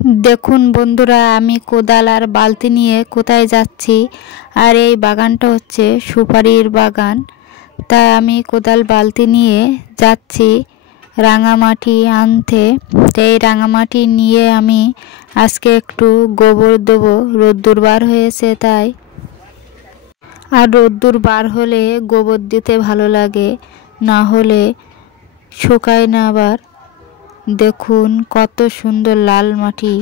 দেখুন বন্ধুরা, আমি কোদাল আর বালতি নিয়ে কোথায় যাচ্ছি। আর এই বাগানটা হচ্ছে সুপারির বাগান। তাই আমি কোদাল বালতি নিয়ে যাচ্ছি রাঙামাটি আনতে। তো এই রাঙামাটি নিয়ে আমি আজকে একটু গোবর দেবো, রোদ্দুর বার হয়েছে তাই। আর রোদ্দুর বার হলে গোবর দিতে ভালো লাগে, না হলে শুকায় না। আবার দেখুন কত সুন্দর লাল মাটি।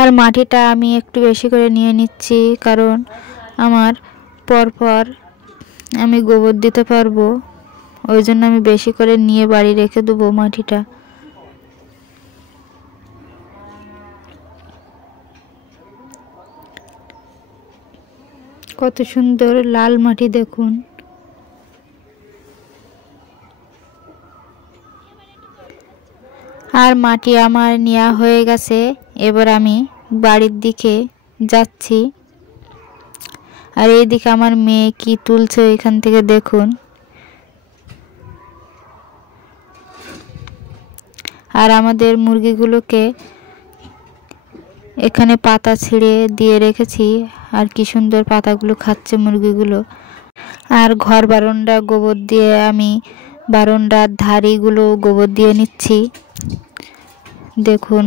আর মাটিটা আমি একটু বেশি করে নিয়ে নিচ্ছি, কারণ আমার পরপর আমি গোবর দিতে পারবো। ওই জন্য আমি বেশি করে নিয়ে বাড়ি রেখে দেবো মাটিটা। কত সুন্দর লাল মাটি দেখুন। আর মাটি আমার নেওয়া হয়ে গেছে, এবার আমি বাড়ির দিকে যাচ্ছি। আর এইদিকে আমার মেয়ে কি তুলছে এখান থেকে দেখুন। আর আমাদের মুরগিগুলোকে এখানে পাতা ছিঁড়ে দিয়ে রেখেছি, আর কি সুন্দর পাতাগুলো খাচ্ছে মুরগিগুলো। আর ঘর বারান্দা গোবর দিয়ে আমি বারান্দার ধারিগুলো গোবর দিয়ে নিচ্ছি দেখুন।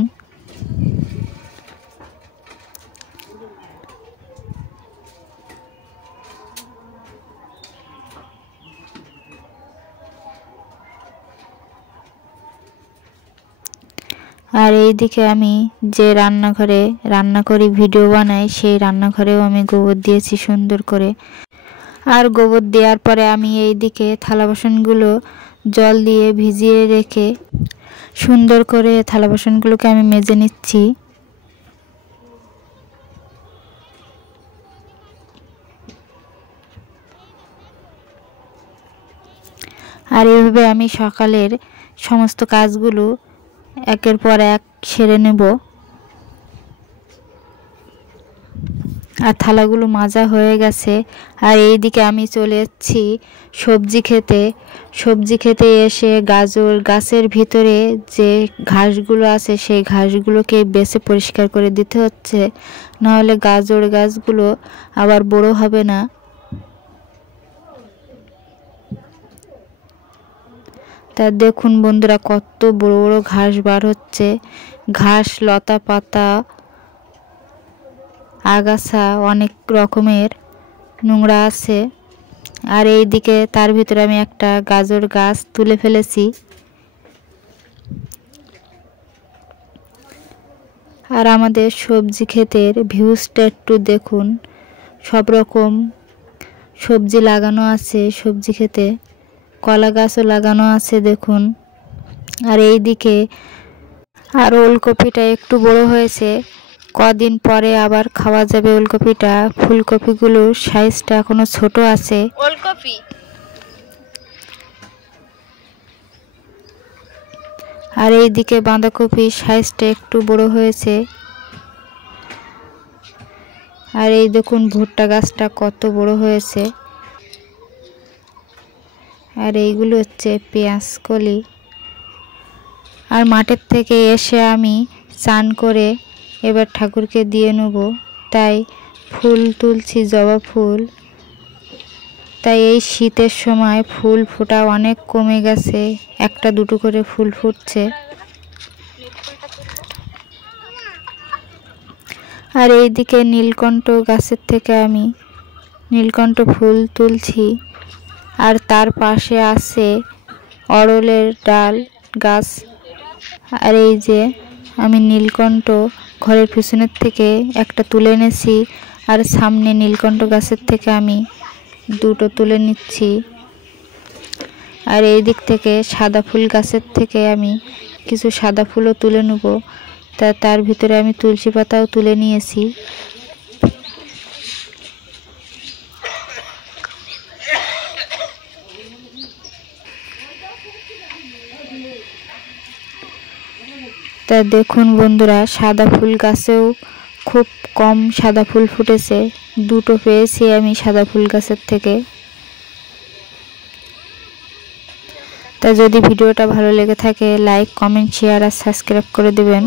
আর এইদিকে আমি যে রান্নাঘরে রান্না করি, ভিডিও বানাই, সেই রান্নাঘরেও আমি গোবর দিয়েছি সুন্দর করে। আর গোবর দেওয়ার পরে আমি এইদিকে থালা বাসনগুলো জল দিয়ে ভিজিয়ে রেখে সুন্দর করে থালা বাসনগুলোকে আমি মেজে নিচ্ছি। আর এভাবে আমি সকালের সমস্ত কাজগুলো একের পর এক সেরে নেব। আর থালাগুলো মাজা হয়ে গেছে। আর এইদিকে আমি চলে যাচ্ছি সবজি খেতে। সবজি খেতে এসে গাজর গাছের ভিতরে যে ঘাসগুলো আছে সেই ঘাসগুলোকে বেছে পরিষ্কার করে দিতে হচ্ছে, নাহলে গাজর গাছগুলো আবার বড় হবে না। তা দেখুন বন্ধুরা, কত বড় বড় ঘাস বার হচ্ছে। ঘাস, লতা পাতা, আগাছা অনেক রকমের নোংরা আছে। আর এইদিকে তার ভিতরে আমি একটা গাজর গাছ তুলে ফেলেছি। আর আমাদের সবজি ক্ষেতের ভিউজটা একটু দেখুন। সব রকম সবজি লাগানো আছে সবজি ক্ষেতে, কলা গাছও লাগানো আছে দেখুন। আর এইদিকে আর ওলকপিটা একটু বড় হয়েছে, কদিন পরে আবার খাওয়া যাবে ওলকপিটা। ফুলকপিগুলোর সাইজটা এখনো ছোট আছে। ওলকপি আর এইদিকে বাঁধাকপির সাইজটা একটু বড় হয়েছে। আর এই দেখুন ভুট্টা গাছটা কত বড় হয়েছে। আর এইগুলো হচ্ছে পেঁয়াজ কলি। আর মাঠের থেকে এসে আমি চান করে এবার ঠাকুরকে দিয়ে নেব, তাই ফুল তুলছি, জবা ফুল। তাই এই শীতের সময় ফুল ফোটা অনেক কমে গেছে, একটা দুটো করে ফুল ফুটছে। আর এইদিকে নীলকণ্ঠ গাছের থেকে আমি নীলকণ্ঠ ফুল তুলছি। আর তার পাশে আছে অরলের ডাল গাছ। আর এই যে আমি নীলকণ্ঠ ঘরের পিছনের থেকে একটা তুলে এনেছি, আর সামনে নীলকণ্ঠ গাছের থেকে আমি দুটো তুলে নিচ্ছি। আর এই দিক থেকে সাদা ফুল গাছের থেকে আমি কিছু সাদা ফুলও তুলে নেব। তার ভিতরে আমি তুলসী পাতাও তুলে নিয়েছি। দেখুন বন্ধুরা, সাদা ফুল গাছেও খুব কম সাদা ফুল ফুটেছে। দুটো পেয়েছি আমি সাদা ফুল গাছের থেকে। তা যদি ভিডিওটা ভালো লেগে থাকে লাইক, কমেন্ট, শেয়ার আর সাবস্ক্রাইব করে দেবেন।